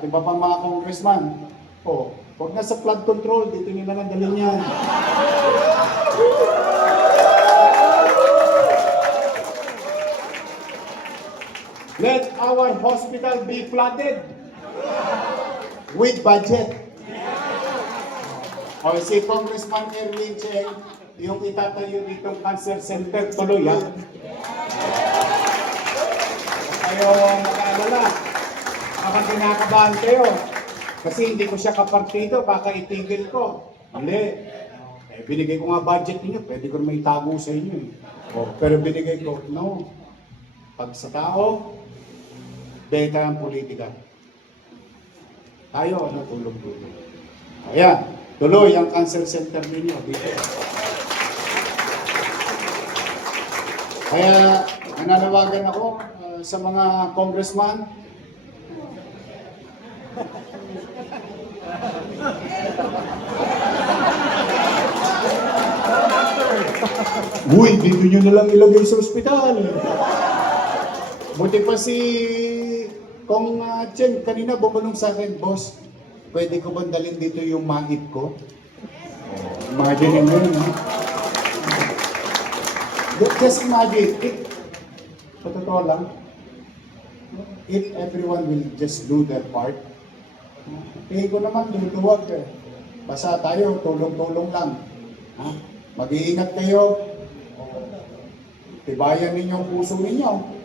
At iba pang mga congressman, huwag na sa flood control, dito nyo na lang dalhin yan. Let our hospital be flooded with budget. O si Congressman Erwin Cheng, yung itatayo ditong cancer center, tuloy ha. Kayo nakaalala, kapag kinakabahan kayo, kasi hindi ko siya kapartido, baka itigil ko. Hindi. Binigay ko nga budget niyo, pwede ko naman itago sa inyo eh. Pero binigay ko, no. Pag sa tao, beta ang politika. Tayo, tulong-tulong. Ayan, tuloy ang cancer center ninyo dito. Kaya, nananawagan ako sa mga congressman. Uy, dito nyo na lang ilagay sa ospital. Buti pa si Kong Cheng, kanina bumulong sa akin, boss, pwede ko bang dalhin dito yung mahit ko? Imagine mo yun, ha? Just imagine, sa totoo lang, if everyone will just do their part, ko naman, luluwag eh. Basta tayo, tulong-tulong lang. Ha? Mag-iingat kayo. Tibayan ninyo ang puso ninyo.